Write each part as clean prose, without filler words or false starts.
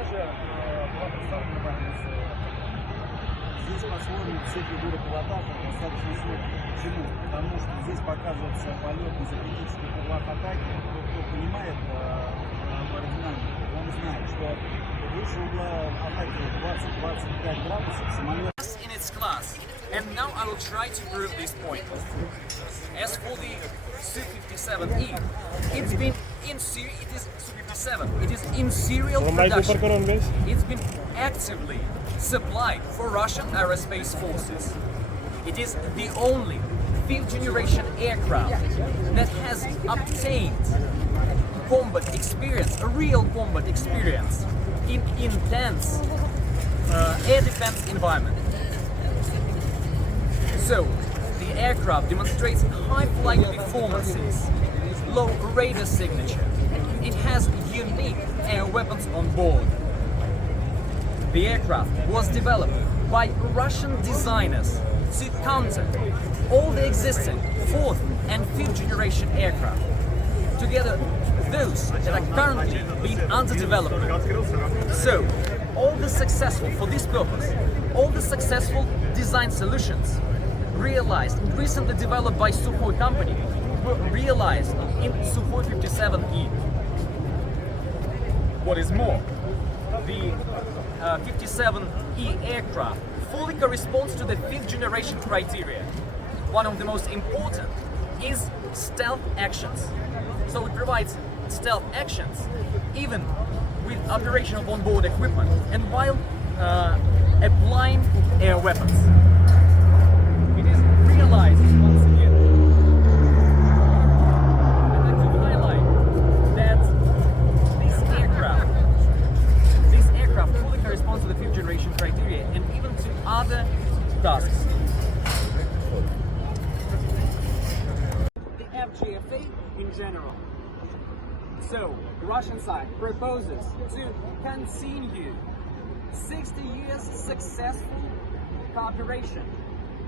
также была представлена комиссия. Здесь по-своему все фигуры пилотажа достаточно сложные. Почему? Потому что здесь показывается полет на критических углах атаки. Тот, кто понимает аэродинамику, он знает, что выше угла атаки 20-25 градусов самолет. In its class, and now I will try to prove this point. As for the Su-57E, it's been in it is Su-57. It is in serial production. It's been actively supplied for Russian aerospace forces. It is the only fifth-generation aircraft that has obtained combat experience, a real combat experience in intense air defense environment. So, the aircraft demonstrates high flight performances, low radar signature. It has unique air weapons on board. The aircraft was developed by Russian designers to counter all the existing fourth and fifth generation aircraft, together those that are currently being under development. So, all the successful, for this purpose, all the successful design solutions realized, recently developed by Sukhoi company, were realized in Su-57E. What is more, the 57E aircraft fully corresponds to the fifth generation criteria. One of the most important is stealth actions. So it provides stealth actions even with operation of onboard equipment and while applying air weapons. It is realized once again. I'd like to highlight that this aircraft fully corresponds to the fifth generation criteria and even to other tasks. The FGFA in general. So, Russian side proposes to continue 60 years successful cooperation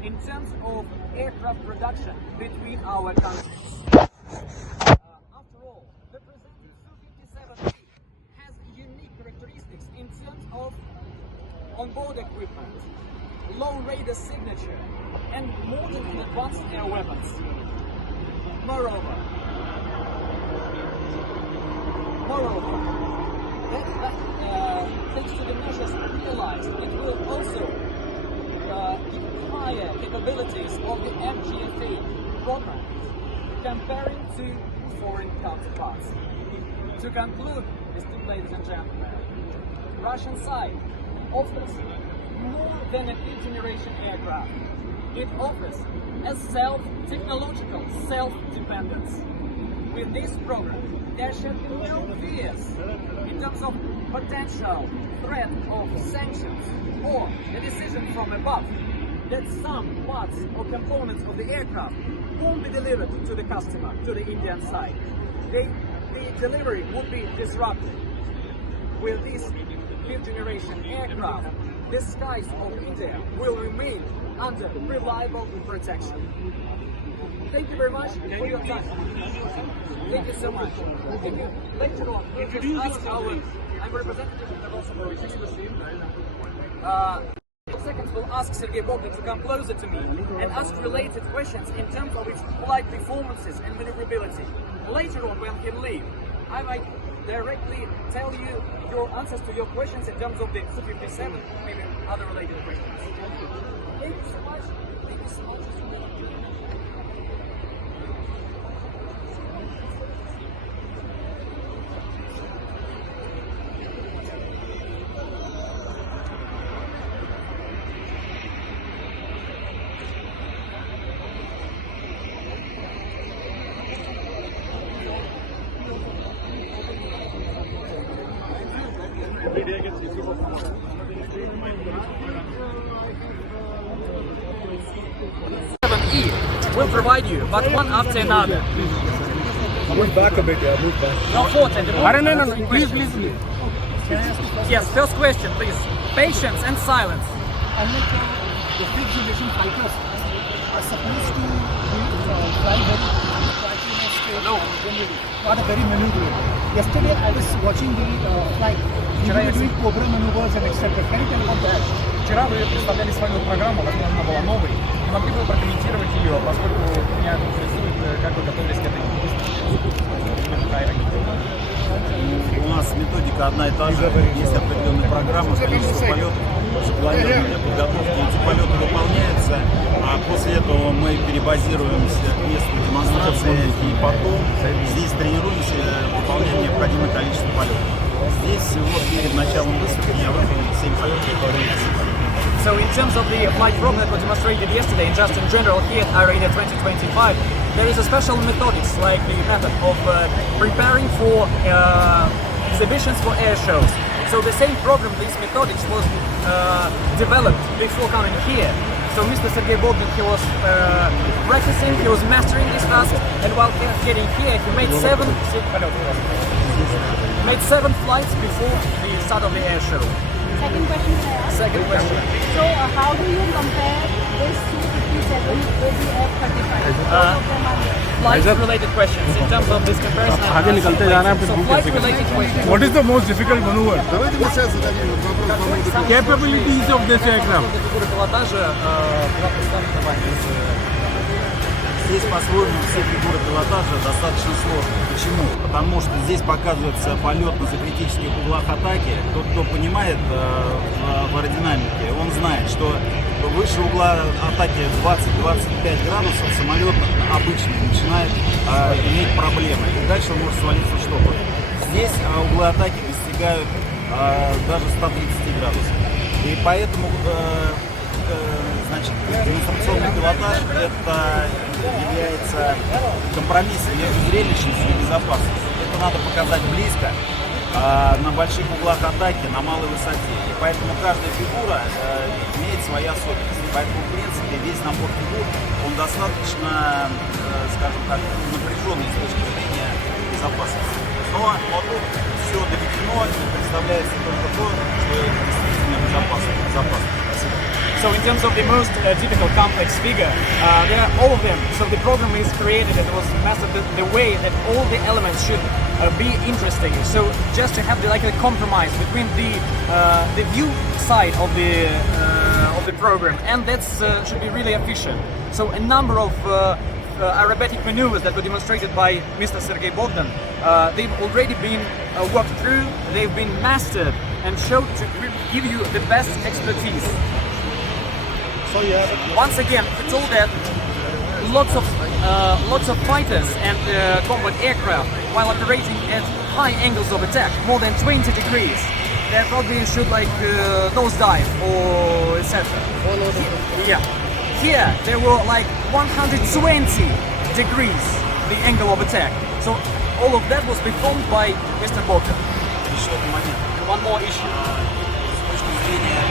in terms of aircraft production between our countries. After all, the presented Su-57 has unique characteristics in terms of onboard equipment, low radar signature, and modern and advanced air weapons. Moreover, thanks to the measures realized, it will also give higher capabilities of the FGFA program comparing to foreign counterparts. To conclude, esteemed ladies and gentlemen, Russian side offers more than a fifth generation aircraft. It offers a technological self-dependence. With this program, there should be no fears in terms of potential threat of sanctions or a decision from above that some parts or components of the aircraft won't be delivered to the customer, to the Indian side. The delivery would be disrupted. With this fifth generation aircraft, the skies of India will remain under reliable protection. Thank you very much for your time. Thank you so much. Thank you. Later on, I'm representative of the Rosoboroexperts. In seconds, we'll ask Sergey Bogdan to come closer to me and ask related questions in terms of its flight performances and maneuverability. Later on, when he leaves, I might directly tell you your answers to your questions in terms of the Su-57, maybe other related questions. Thank you so much. Thank you so much. Will provide you, but one after another. Move back a bit, yeah, move back. No, No, please. Yes, first question, please. Patience and silence. The fifth generation fighters are supposed to be fly very straight, not a very maneuverable. Yesterday I was watching the flight. You were doing Cobra maneuvers and etc. Can you tell about that? Вчера вы представляли свою программу, возможно, она была новой. Не могли бы вы прокомментировать ее, поскольку меня интересует, как вы готовились к этой У нас методика одна и та же, есть определенная программа, количество полетов, запланированная подготовки. Эти полеты выполняются, а после этого мы перебазируемся к месту демонстрации и потом здесь тренируемся, выполняем необходимое количество полетов. Здесь вот перед началом выставки я выполнил 7 полетов, которые есть. So in terms of the flight program that was demonstrated yesterday, and just in general here at Aero India 2025, there is a special methods like the method of preparing for exhibitions for air shows. So the same program, this methods was developed before coming here. So Mr. Sergey Bogdan, he was practicing, he was mastering this task, and while getting here, he made seven flights before the start of the air show. Second question, can I ask? Second question. So, how do you compare this Su-57 with the F-35? Flight-related questions in terms of this comparison. So flight-related questions. What is the most difficult maneuver? Давайте мы сейчас зададим вопрос. Capabilities of this aircraft. Фигура пилотажа была представлена вами. Здесь по-своему все фигуры пилотажа достаточно сложные. Почему? Потому что здесь показывается полет на закритических углах атаки. Тот, кто понимает в аэродинамике, он знает, что выше угла атаки 20-25 градусов самолет обычный начинает иметь проблемы. И дальше он может свалиться в штопор. Здесь углы атаки достигают даже 130 градусов. И поэтому значит, демонстрационный пилотаж это является компромиссом между зрелищностью и безопасностью. Это надо показать близко, на больших углах атаки, на малой высоте. И поэтому каждая фигура имеет свои особенности. Поэтому, в принципе, весь набор фигур, он достаточно, скажем так, напряженный с точки зрения безопасности. Но вот тут все доведено и представляется только то, что действительно безопасно. Спасибо. So in terms of the most difficult complex figure, there are all of them. So the program is created and it was mastered the way that all the elements should be interesting. So just to have like a compromise between the view side of the program, and that should be really efficient. So a number of aerobatic maneuvers that were demonstrated by Mr. Sergey Bogdan, they've already been worked through, they've been mastered and showed to give you the best expertise. Once again, it's all that lots of fighters and combat aircraft, while operating at high angles of attack, more than 20 degrees, they probably should like nosedive or etc. Yeah. Here there were like 120 degrees the angle of attack. So all of that was performed by Mr. Bogdan. Еще один момент. One more issue. С точки зрения